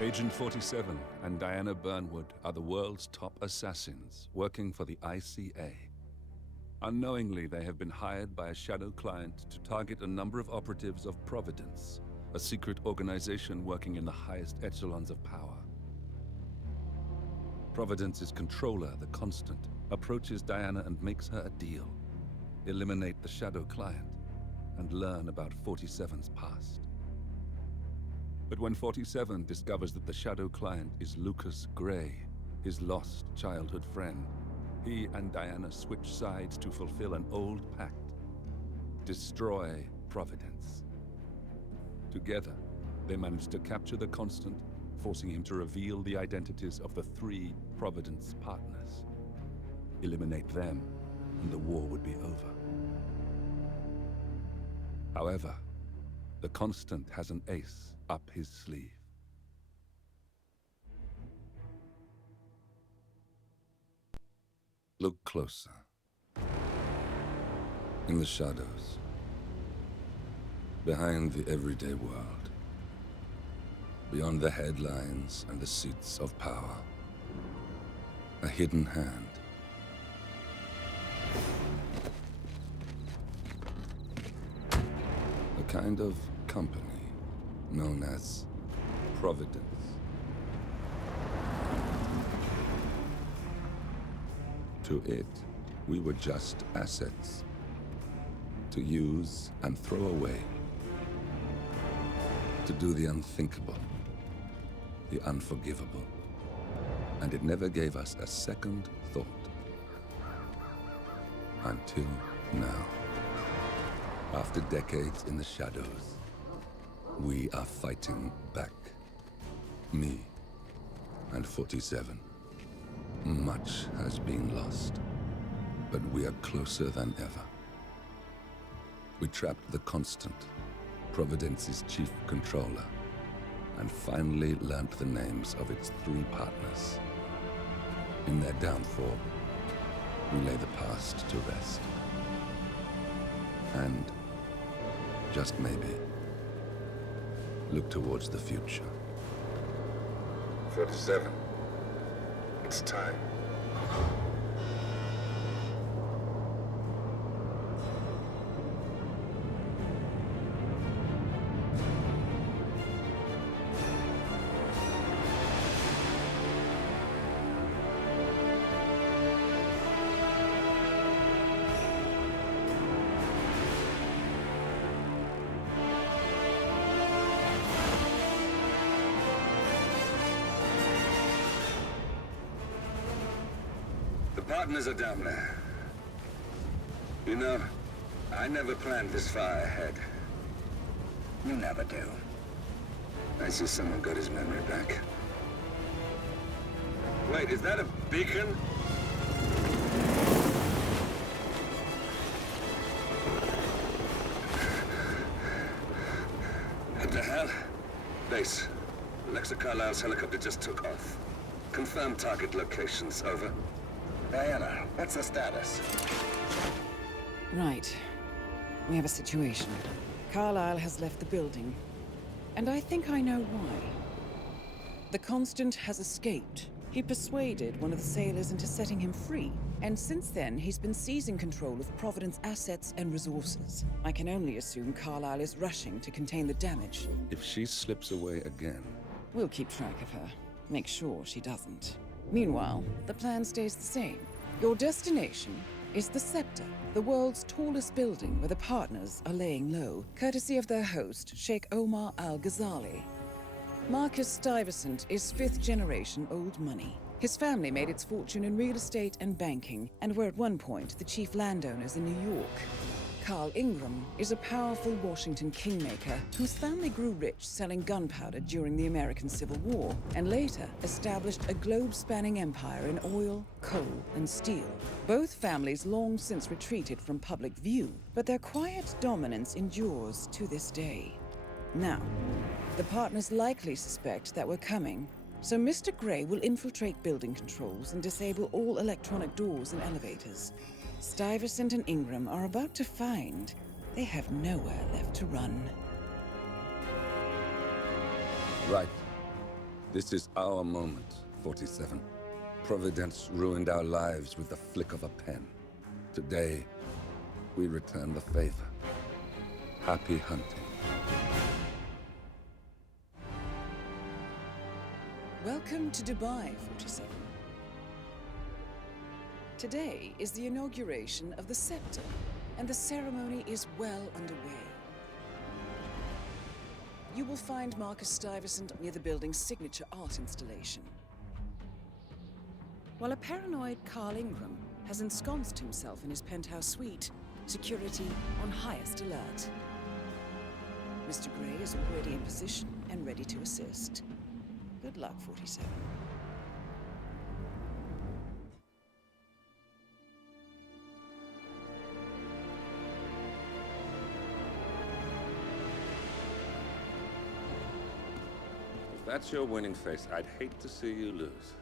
Agent 47 and Diana Burnwood are the world's top assassins working for the ICA. Unknowingly, they have been hired by a shadow client to target a number of operatives of Providence, a secret organization working in the highest echelons of power. Providence's controller, the Constant, approaches Diana and makes her a deal. Eliminate the shadow client and learn about 47's past. But when 47 discovers that the shadow client is Lucas Gray, his lost childhood friend, he and Diana switch sides to fulfill an old pact: destroy Providence. Together, they manage to capture the Constant, forcing him to reveal the identities of the 3 Providence partners. Eliminate them, and the war would be over. However, the Constant has an ace up his sleeve. Look closer. In the shadows. Behind the everyday world. Beyond the headlines and the seats of power. A hidden hand. A kind of company known as Providence. To it, we were just assets. To use and throw away. To do the unthinkable. The unforgivable. And it never gave us a second thought. Until now. After decades in the shadows, we are fighting back. Me and 47. Much has been lost, but we are closer than ever. We trapped the Constant, Providence's chief controller, and finally learnt the names of its 3 partners. In their downfall, we lay the past to rest. And, just maybe, look towards the future. 47. It's time. Partners are down there. You know, I never planned this far ahead. You never do. I see someone got his memory back. Wait, is that a beacon? What the hell? Base. Alexa Carlisle's helicopter just took off. Confirm target locations, over. Diana, what's the status? Right. We have a situation. Carlisle has left the building. And I think I know why. The Constant has escaped. He persuaded one of the sailors into setting him free. And since then, he's been seizing control of Providence assets and resources. I can only assume Carlisle is rushing to contain the damage. If she slips away again... We'll keep track of her. Make sure she doesn't. Meanwhile, the plan stays the same. Your destination is the Scepter, the world's tallest building where the partners are laying low, courtesy of their host, Sheikh Omar Al-Ghazali. Marcus Stuyvesant is 5th-generation old money. His family made its fortune in real estate and banking, and were at one point the chief landowners in New York. Carl Ingram is a powerful Washington kingmaker whose family grew rich selling gunpowder during the American Civil War, and later established a globe-spanning empire in oil, coal, and steel. Both families long since retreated from public view, but their quiet dominance endures to this day. Now, the partners likely suspect that we're coming, so Mr. Gray will infiltrate building controls and disable all electronic doors and elevators. Stuyvesant and Ingram are about to find they have nowhere left to run. Right. This is our moment, 47. Providence ruined our lives with the flick of a pen. Today, we return the favor. Happy hunting. Welcome to Dubai, 47. Today is the inauguration of the scepter, and the ceremony is well underway. You will find Marcus Stuyvesant near the building's signature art installation, while a paranoid Carl Ingram has ensconced himself in his penthouse suite, security on highest alert. Mr. Gray is already in position and ready to assist. Good luck, 47. If that's your winning face, I'd hate to see you lose.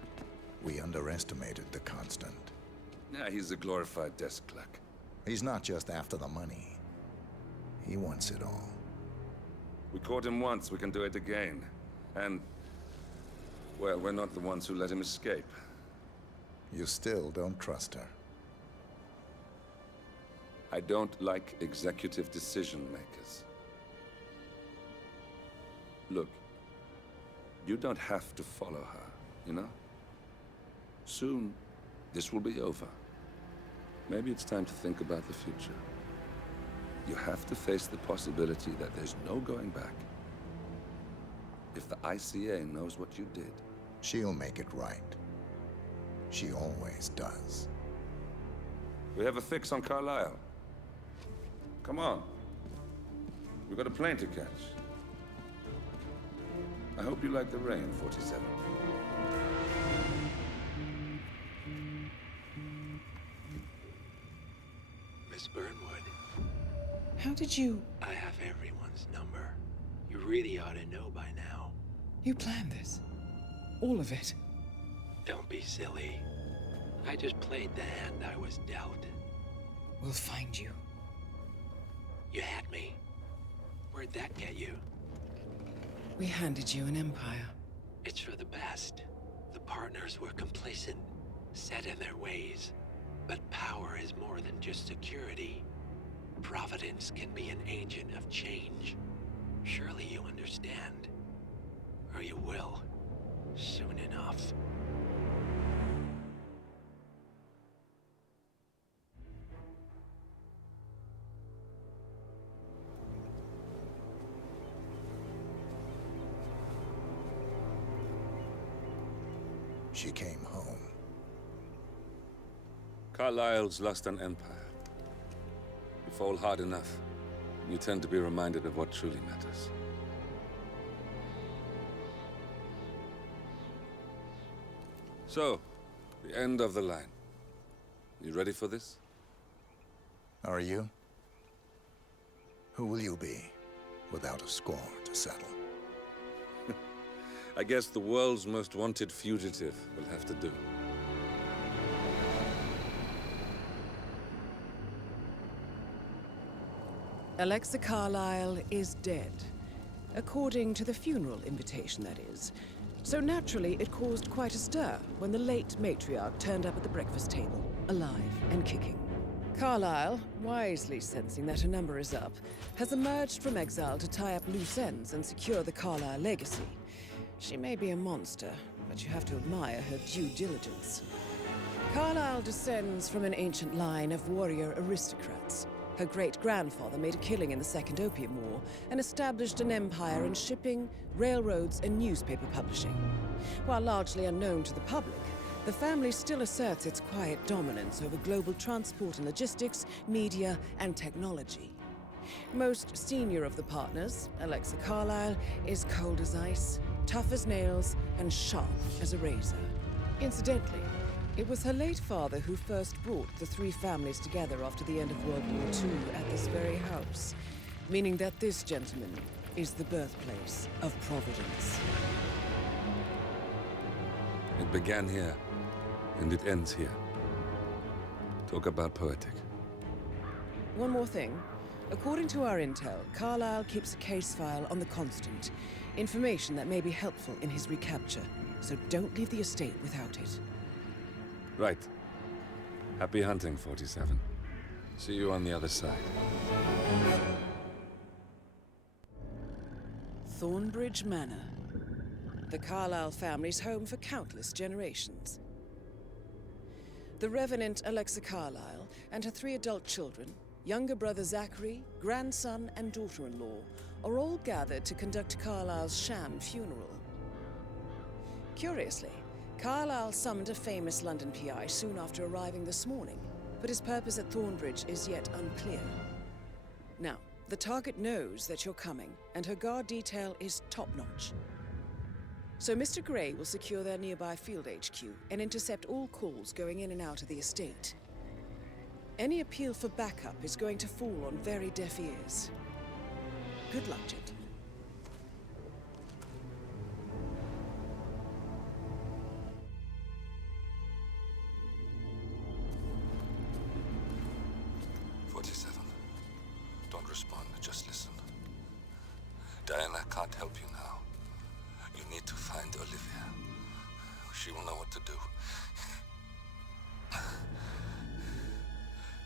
We underestimated the Constant. Yeah, he's a glorified desk clerk. He's not just after the money. He wants it all. We caught him once, we can do it again. And, well, we're not the ones who let him escape. You still don't trust her. I don't like executive decision makers. Look, you don't have to follow her, you know? Soon, this will be over. Maybe it's time to think about the future. You have to face the possibility that there's no going back. If the ICA knows what you did... She'll make it right. She always does. We have a fix on Carlisle. Come on. We've got a plane to catch. I hope you like the rain, 47. Miss Burnwood, How did you... I have everyone's number. You really ought to know by now. You planned this? All of it? Don't be silly. I just played the hand I was dealt. We'll find you. You had me. Where'd that get you? We handed you an empire. It's for the best. The partners were complacent, set in their ways. But power is more than just security. Providence can be an agent of change. Surely you understand. Or you will. Soon enough. She came home. Carlisle's lost an empire. You fall hard enough, you tend to be reminded of what truly matters. So, the end of the line. You ready for this? Are you? Who will you be, without a score to settle? I guess the world's most wanted fugitive will have to do. Alexa Carlisle is dead. According to the funeral invitation, that is. So naturally, it caused quite a stir when the late matriarch turned up at the breakfast table, alive and kicking. Carlisle, wisely sensing that her number is up, has emerged from exile to tie up loose ends and secure the Carlisle legacy. She may be a monster, but you have to admire her due diligence. Carlisle descends from an ancient line of warrior aristocrats. Her great-grandfather made a killing in the Second Opium War and established an empire in shipping, railroads, and newspaper publishing. While largely unknown to the public, the family still asserts its quiet dominance over global transport and logistics, media, and technology. Most senior of the partners, Alexa Carlisle, is cold as ice, tough as nails, and sharp as a razor. Incidentally, it was her late father who first brought the three families together after the end of World War II at this very house, meaning that this gentleman is the birthplace of Providence. It began here, and it ends here. Talk about poetic. One more thing. According to our intel, Carlyle keeps a case file on the Constant. Information that may be helpful in his recapture. So don't leave the estate without it. Right. Happy hunting, 47. See you on the other side. Thornbridge Manor. The Carlyle family's home for countless generations. The Revenant Alexa Carlyle and her 3 adult children, younger brother Zachary, grandson, and daughter-in-law, are all gathered to conduct Carlyle's sham funeral. Curiously, Carlyle summoned a famous London PI soon after arriving this morning, but his purpose at Thornbridge is yet unclear. Now, the target knows that you're coming, and her guard detail is top-notch. So Mr. Gray will secure their nearby field HQ and intercept all calls going in and out of the estate. Any appeal for backup is going to fall on very deaf ears. Good luck, gentlemen. Don't respond, just listen. Diana can't help you now. You need to find Olivia. She will know what to do.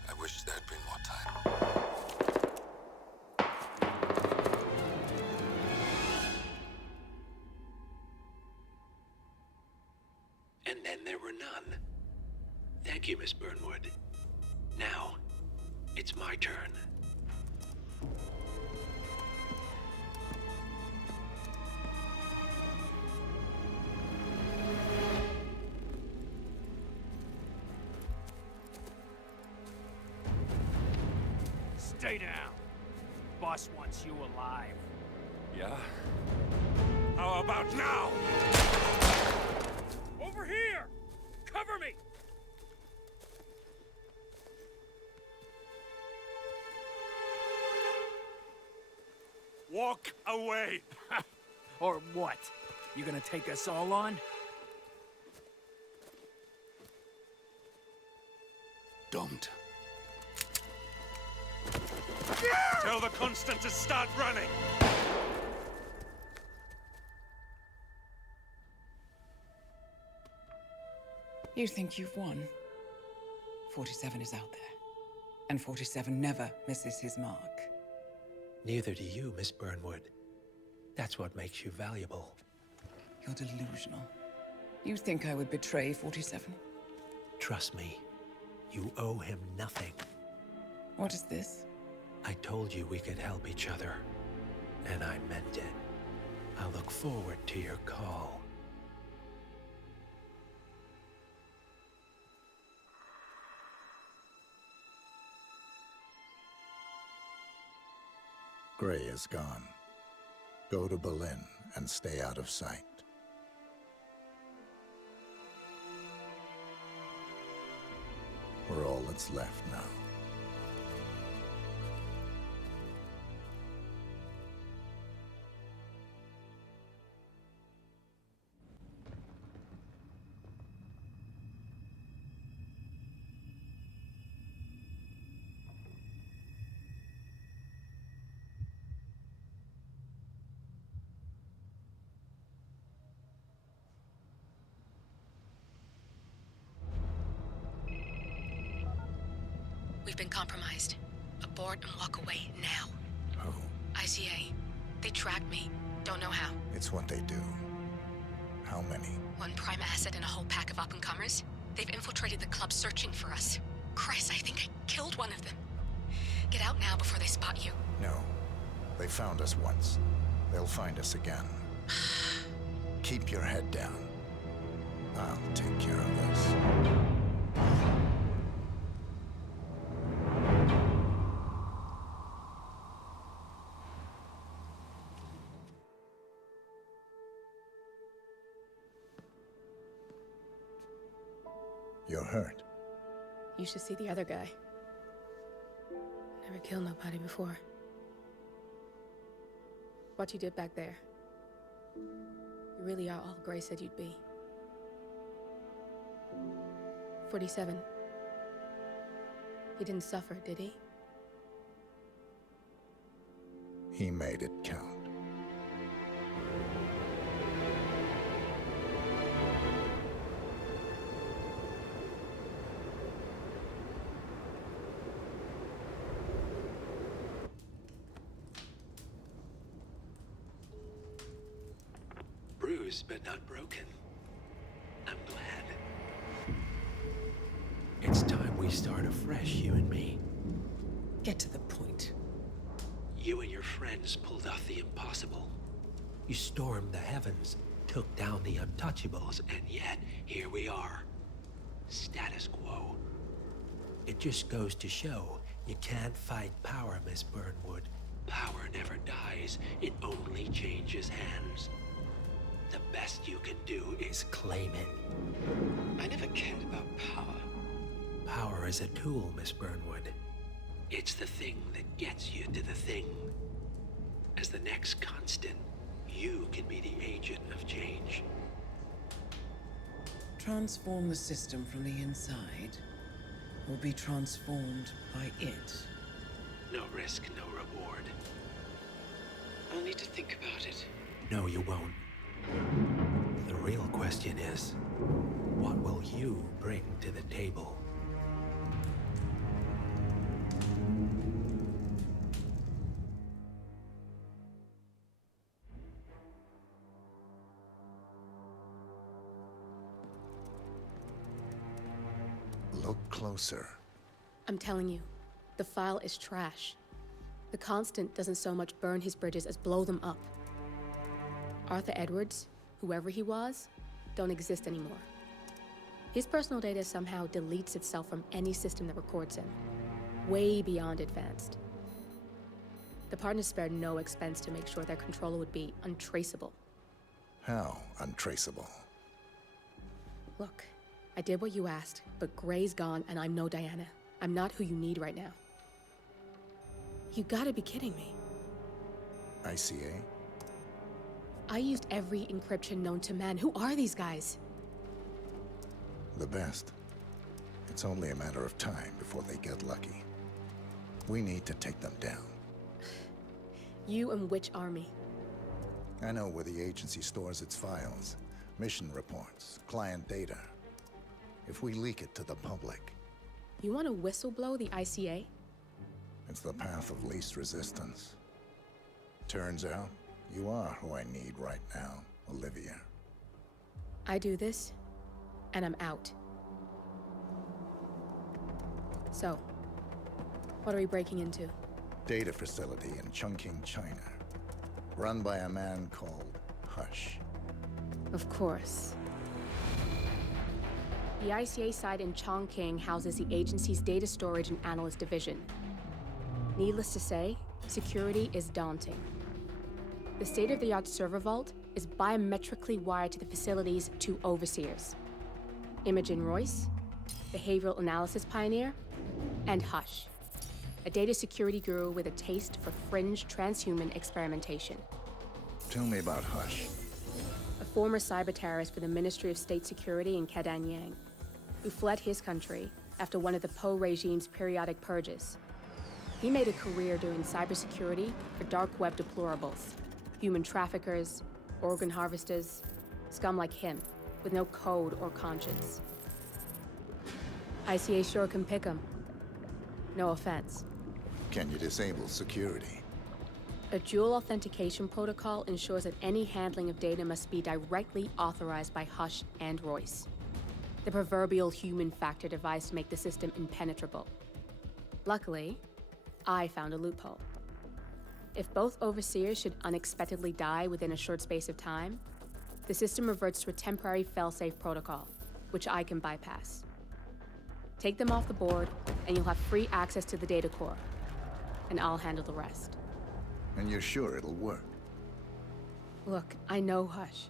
I wish there had been more time. And then there were none. Thank you, Miss Burnwood. Now, it's my turn. Stay down. Boss wants you alive. Yeah? How about now? Over here! Cover me! Walk away! Or what? You gonna take us all on? Don't. Tell the Constant to start running! You think you've won? 47 is out there. And 47 never misses his mark. Neither do you, Miss Burnwood. That's what makes you valuable. You're delusional. You think I would betray 47? Trust me, you owe him nothing. What is this? I told you we could help each other, and I meant it. I'll look forward to your call. Gray is gone. Go to Berlin and stay out of sight. We're all that's left now. We've been compromised. Abort and walk away now. Who? ICA. They tracked me. Don't know how. It's what they do. How many? One prime asset and a whole pack of up-and-comers. They've infiltrated the club searching for us. Christ, I think I killed one of them. Get out now before they spot you. No. They found us once. They'll find us again. Keep your head down. I'll take care of this. You're hurt. You should see the other guy. Never killed nobody before. What you did back there. You really are all Gray said you'd be. 47. He didn't suffer, did he? He made it count. Bruised but not broken. I'm glad. It's time we start afresh, you and me. Get to the point. You and your friends pulled off the impossible. You stormed the heavens, took down the Untouchables, and yet, here we are. Status quo. It just goes to show, you can't fight power, Miss Burnwood. Power never dies, it only changes hands. The best you can do is claim it. I never cared about power. Power is a tool, Miss Burnwood. It's the thing that gets you to the thing. As the next constant, you can be the agent of change. Transform the system from the inside, or be transformed by it. No risk, no reward. I'll need to think about it. No, you won't. The real question is, what will you bring to the table? Look closer. I'm telling you, the file is trash. The Constant doesn't so much burn his bridges as blow them up. Arthur Edwards, whoever he was, don't exist anymore. His personal data somehow deletes itself from any system that records him, way beyond advanced. The partners spared no expense to make sure their controller would be untraceable. How untraceable? Look, I did what you asked, but Gray's gone and I'm no Diana. I'm not who you need right now. You gotta be kidding me. ICA? I used every encryption known to man. Who are these guys? The best. It's only a matter of time before they get lucky. We need to take them down. You and which army? I know where the agency stores its files, mission reports, client data. If we leak it to the public... You want to whistleblow the ICA? It's the path of least resistance. Turns out, you are who I need right now, Olivia. I do this, and I'm out. So, what are we breaking into? Data facility in Chongqing, China. Run by a man called Hush. Of course. The ICA site in Chongqing houses the agency's data storage and analyst division. Needless to say, security is daunting. The state-of-the-art server vault is biometrically wired to the facility's two overseers. Imogen Royce, behavioral analysis pioneer, and Hush, a data security guru with a taste for fringe transhuman experimentation. Tell me about Hush. A former cyber terrorist for the Ministry of State Security in Kadanyang, who fled his country after one of the Po regime's periodic purges. He made a career doing cybersecurity for dark web deplorables, human traffickers, organ harvesters, scum like him, with no code or conscience. ICA sure can pick 'em. No offense. Can you disable security? A dual authentication protocol ensures that any handling of data must be directly authorized by Hush and Royce. The proverbial human factor device to make the system impenetrable. Luckily, I found a loophole. If both overseers should unexpectedly die within a short space of time, the system reverts to a temporary fail-safe protocol, which I can bypass. Take them off the board, and you'll have free access to the data core. And I'll handle the rest. And you're sure it'll work? Look, I know Hush.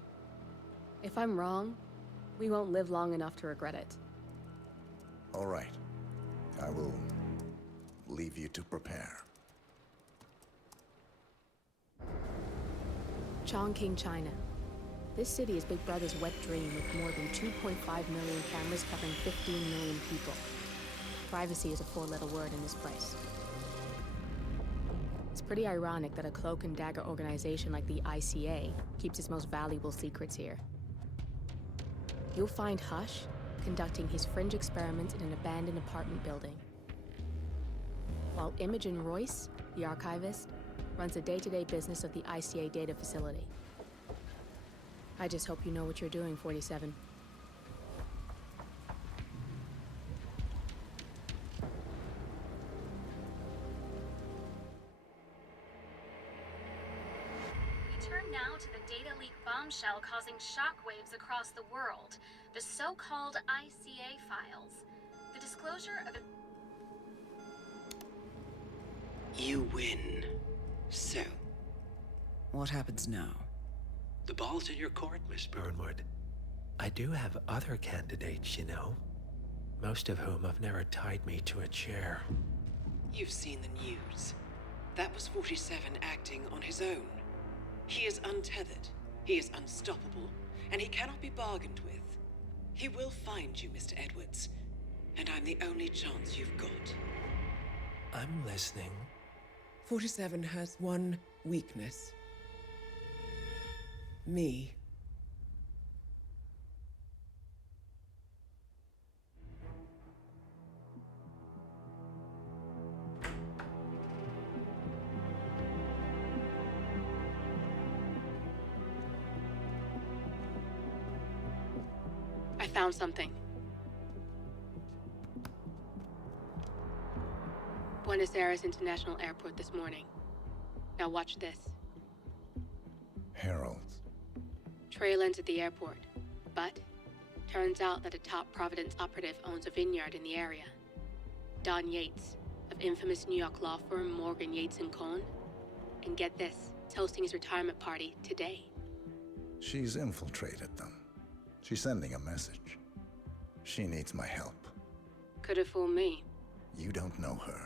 If I'm wrong, we won't live long enough to regret it. All right. I will leave you to prepare. Chongqing, China. This city is Big Brother's wet dream with more than 2.5 million cameras covering 15 million people. Privacy is a four-letter word in this place. It's Pretty ironic that a cloak and dagger organization like the ICA keeps its most valuable secrets here. You'll find Hush conducting his fringe experiments in an abandoned apartment building, while Imogen Royce, the archivist, runs the day-to-day business of the ICA data facility. I just hope you know what you're doing, 47. We turn now to the data leak bombshell causing shockwaves across the world, the so-called ICA files. The disclosure of You win. So, What happens now? The ball's in your court, Miss Burnwood. I do have other candidates, you know. Most of whom have never tied me to a chair. you've seen the news. That was 47 acting on his own. He is untethered, he is unstoppable, and he cannot be bargained with. He will find you, Mr. Edwards, and I'm the only chance you've got. I'm listening. 47 has one weakness. Me. I found something. Buenos Aires International Airport this morning. Now watch this. Heralds. Trail ends at the airport, but turns out that a top Providence operative owns a vineyard in the area. Don Yates, of infamous New York law firm Morgan, Yates & Cohn. And get this, is hosting his retirement party today. She's infiltrated them. She's sending a message. She needs my help. Could have fooled me. You don't know her.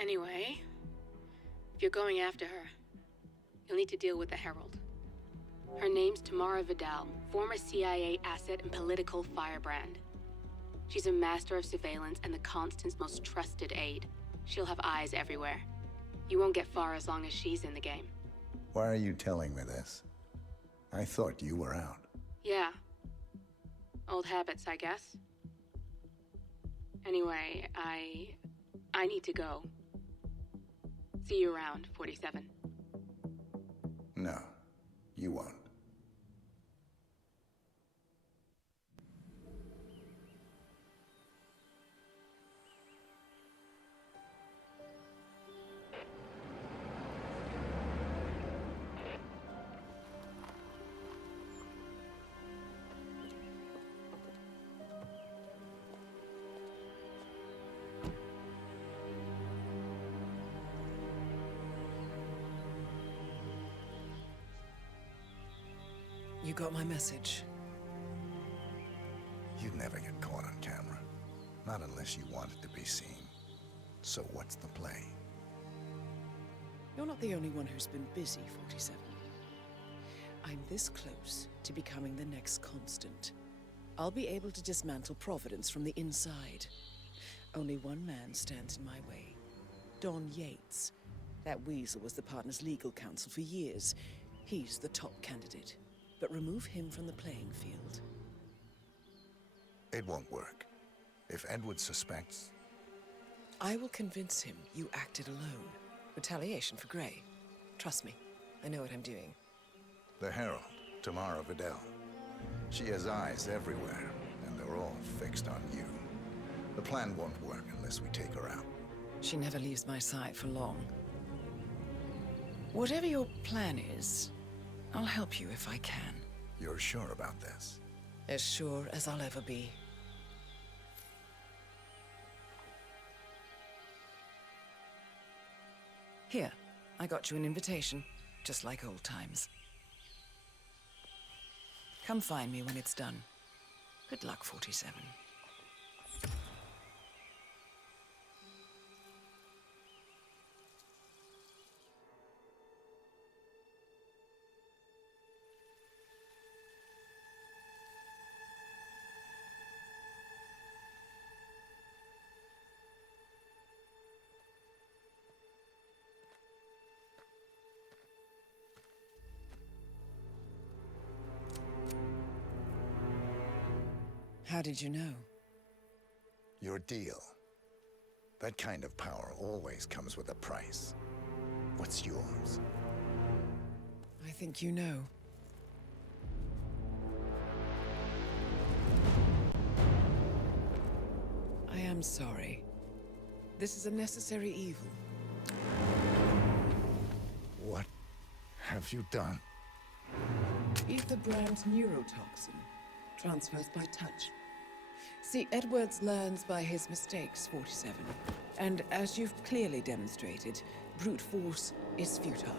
Anyway, if you're going after her, you'll need to deal with the Herald. Her name's Tamara Vidal, former CIA asset and political firebrand. She's a master of surveillance and the Constant's most trusted aide. She'll have eyes everywhere. You won't get far as long as she's in the game. Why are you telling me this? I thought you were out. Yeah. Old habits, I guess. Anyway, I need to go. See you around, 47. No, you won't. You got my message. You'd never get caught on camera. Not unless you wanted to be seen. So what's the play? You're not the only one who's been busy, 47. I'm this close to becoming the next Constant. I'll be able to dismantle Providence from the inside. Only one man stands in my way. Don Yates. That weasel was the partner's legal counsel for years. He's the top candidate. But remove him from the playing field. It won't work. If Edward suspects... I will convince him you acted alone. Retaliation for Grey. Trust me, I know what I'm doing. The Herald, Tamara Vidal. She has eyes everywhere, and they're all fixed on you. The plan won't work unless we take her out. She never leaves my side for long. Whatever your plan is, I'll help you if I can. You're sure about this? As sure as I'll ever be. Here, I got you an invitation, just like old times. Come find me when it's done. Good luck, 47. How did you know? Your deal. That kind of power always comes with a price. What's yours? I think you know. I am sorry. This is a necessary evil. What have you done? Ether brand neurotoxin transfers by touch. See, Edwards learns by his mistakes, 47. And as you've clearly demonstrated, brute force is futile.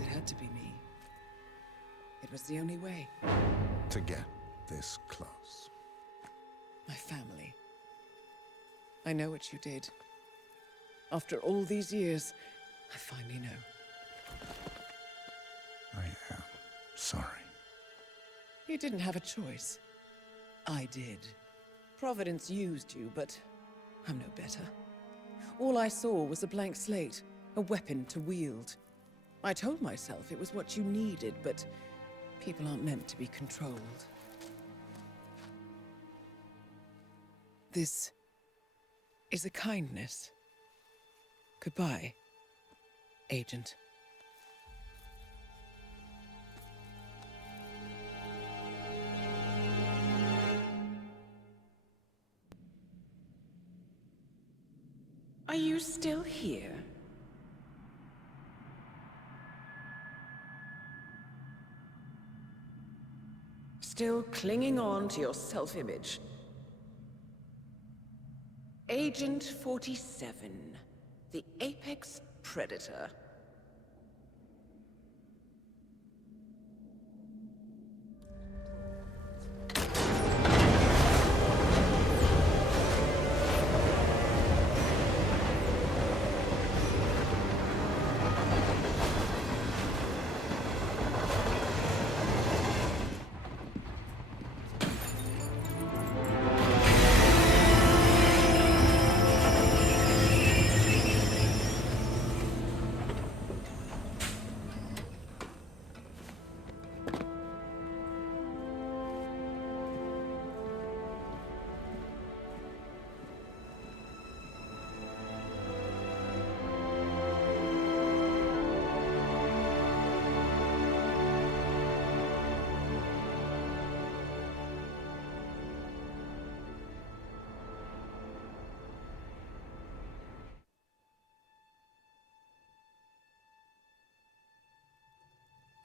It had to be me. It was the only way. To get this close. My family. I know what you did. After all these years, I finally know. I am sorry. You didn't have a choice. I did. Providence used you, but I'm no better. All I saw was a blank slate, a weapon to wield. I told myself it was what you needed, but people aren't meant to be controlled. This is a kindness. Goodbye, Agent. Are you still here? Still clinging on to your self-image? Agent 47, the apex predator.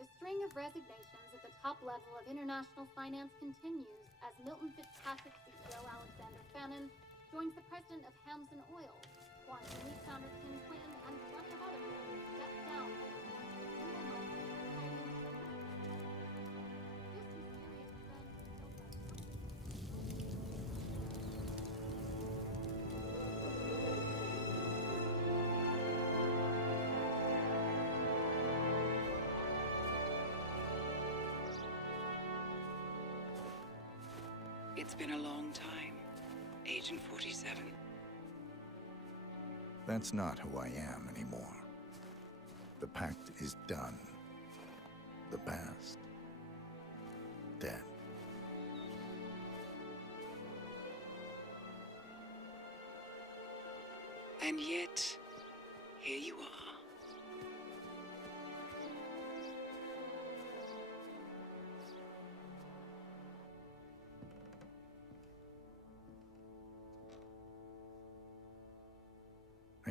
The string of resignations at the top level of international finance continues as Milton Fitzpatrick CEO Alexander Fannin joins the president of Hamson Oil, Quantum Leap founder Tim Quinn, and plenty of other people step down from the board of the single month hiding in the This mysterious trend is still It's been a long time, Agent 47. That's not who I am anymore. The pact is done. The past, dead. And yet, here you are.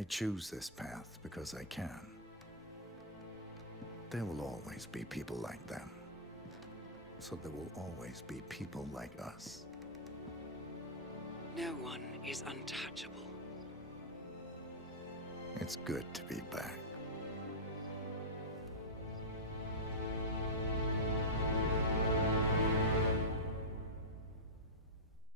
I choose this path because I can. There will always be people like them. So there will always be people like us. No one is untouchable. It's good to be back.